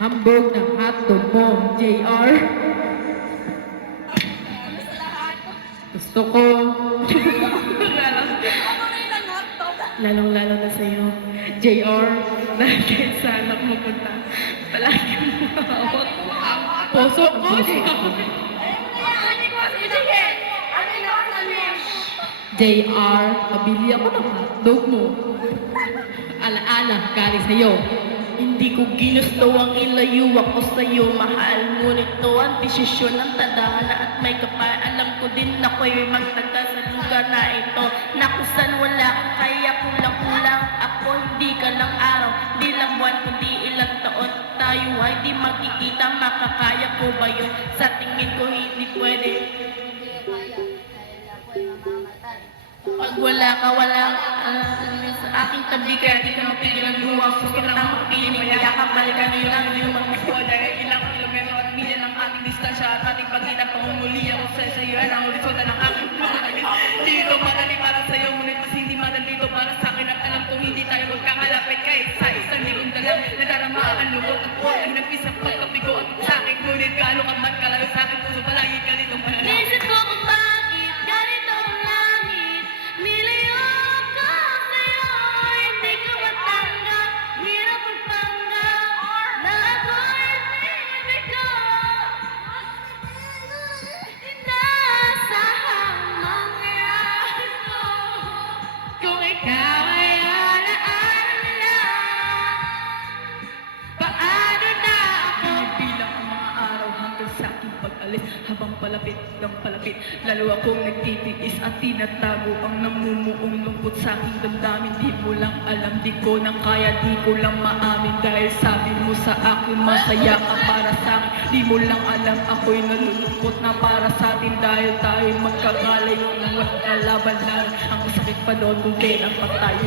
Hambog ng hotdog mo, JR. Gusto ko. Lalong-lalo na sa'yo. JR, dahil sana pumunta. Palagi mo hawak. Puso ko. JR, pabili ako ng hotdog mo. Alaala, galing sa'yo. Hindi ko ginusto ang ilayo ako sa'yo, mahal. Ngunit to ang desisyon ng tadhana at may kapal. Alam ko din ako'y magtaga sa lugar na ito, na kung saan wala kang kaya kulang-kulang. Ako hindi ka lang araw, di lang buwan, kundi ilang taon. Tayo ay di makikita, makakaya ko ba yun? Sa tingin ko hindi pwede. Pag wala ka, sa aking tabi, kaya di ka mapigil ang luwag. Gusto ka nang mapiling, mayakap, balikan nyo lang yung mga gusto. Dahil ilang kilometro at milya ng ating distansya at ating pagkita, pangunguli ako sa iyo ang ulit-ulit ng aking pangalalis. Dito madali para sa'yo, ngunit mas hindi madali dito para sa akin. At alam kong hindi tayo magkakalapit kahit sa isang ligong dalang nadarama ang lungkot at buhay ng pisang pagkabigo at sa akin. Ngunit gaano ka man kalayo sa akin, puso palagi ka nitong mananap. Isip ko kung bakit ganito ang langit, nilayo ako sa'yo, hindi ko matanggap, hirap magpanggap, na ako'y ibig ko. Inasahang mangyayari ko, kung ikaw ay alaala lang, paano na ako? Bilang ang mga araw hanggang sa aking pag-alis, habang palapit ng palapit, lalo akong nagtitiis at tinatago ang namumuong lungkot sa aking damdamin. Di mo lang alam, di ko na kaya, di ko lang maamin, dahil sabi mo sa akin masaya ka para sa akin. Di mo lang alam, ako'y nalulungkot na para sa atin, dahil tayo magkakalayo ng walang kalaban lang. Ang sakit pa doon, kundi ang tayo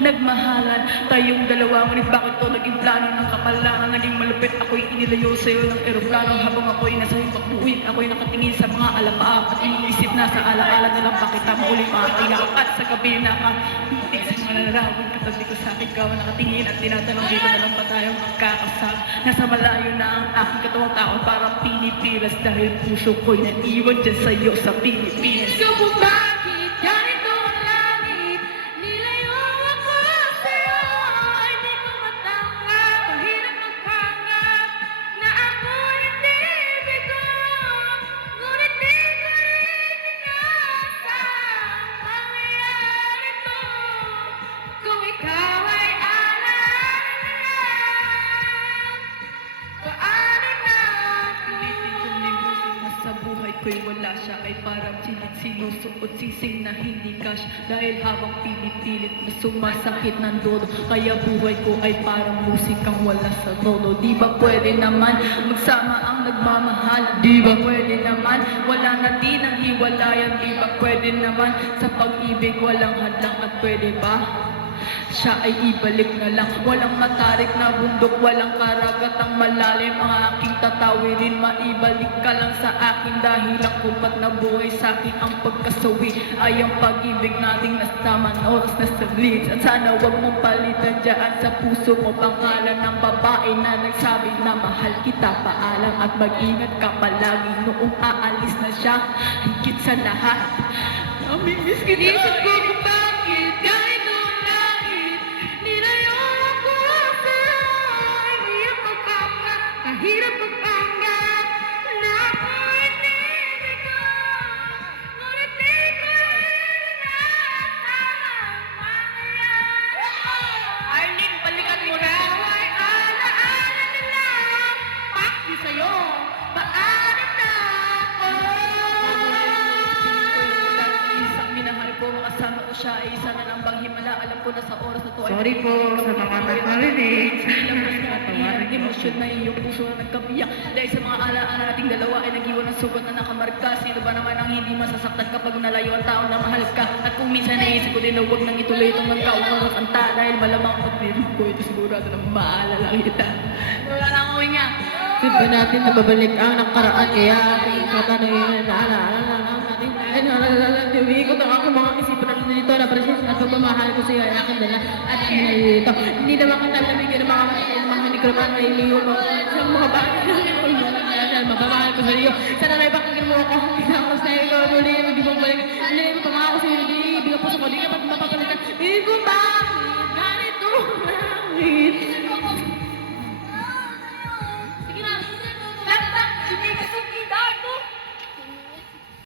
nagmahalan tayong dalawa. Ngunit bakit to naging plano ng kapalaran? Naging malupit, ako'y inilayo sa'yo ng eroplano. Habang ako'y nasa himpapbuhin, ako'y nakatingin sa mga alapaap at iniisip na sa alaala na lang bakit ang uli makatiyak. At sa gabi na kahitik sa mga nararawag, katabi ko sa akin, ikaw nakatingin at tinatanong, dito na lang ba tayo magkakasama? Nasa malayo na ang aking katawang tao, parang pinipilas, dahil puso ko'y naiwan dyan sa'yo sa Pilipinas. So kung bakit ganito ang langit, nilayo ako sa'yo, hindi ko matanggap, mahirap magpanggap, na ako hindi bigo, ngunit di ko rin inasang mangyayari to, kung ikaw ay alaala lang, paano na ako? Ulitin kong limusin na sa buhay ko'y wala siya, ay parang sinusuot sising na hindi cash, dahil habang pinipilit na sumasakit ng dodo, kaya buhay ko ay parang musikang wala sa todo. Di ba pwede naman magsama ang nagmamahal? Di ba pwede naman wala na din ang hiwalayan? Di ba pwede naman sa pag-ibig walang hadlang? At pwede ba siya ay ibalik na lang? Walang matarik na bundok, walang karagatang malalim ang aking tatawirin. Maibalik ka lang sa akin, dahil ang kumat na buhay sa akin ang pagkasawi ay ang pag-ibig nating nasaman oras na saglit. At sana wag mong palitan dyan sa puso mo pangalan ng babae na nagsabi na mahal kita. Paalam at mag-ingat ka palagi noong aalis na siya. Higit sa lahat, namimiss kita. Isip ko kung bakit ganito ang langit, nilayo ako sa'yo, hindi ako magpanggap, kahirap magpanggap, na ako'y inibig ko, ngunit di ko rin inasahang mangyayari ko. Arlene, balikan mo na. Ikaw ay alaala na lang, pakdi sa'yo, paano na ako? Isang minahal ko, makasama ko siya ay isa na lang bang himala. Alam ko na sa oras na to ay Sorry po sa mga nagmarinig. Ang emosyon na iyong puso na nagkabiyak, dahil sa mga alaala nating dalawa ay nag-iwan ng sugat na nakamarka. Sino ba naman ang hindi masasaktan kapag nalayo ang tao na mahal ka? At kung minsan naisip ko din na huwag nang ituloy itong nagkauurot ang ta, dahil malamang pag nirin ko ito sigurado na maalala kita. Wala na ako niya. Diba natin nababalik ang nakaraan, kaya ating katanungin na naaalala lang natin. Ay, naalala, umiikot ang aking mga isipan na dito na presensya at pagmamahal ko sa iyo ay akin dala at nalilito. Hindi naman kita nabigyan ng mga hindi ko naman naliliyo mo. Sa mga bagay na dahil mababahal ko sa iyo. Sana na ipakinggan mo ako. Hindi ako sa iyo. Muli, hindi mo balik. Hindi mo pamahal ko sa iyo. Hindi ko po sa ko. Hindi ka mapapalitan. Hindi ko ba?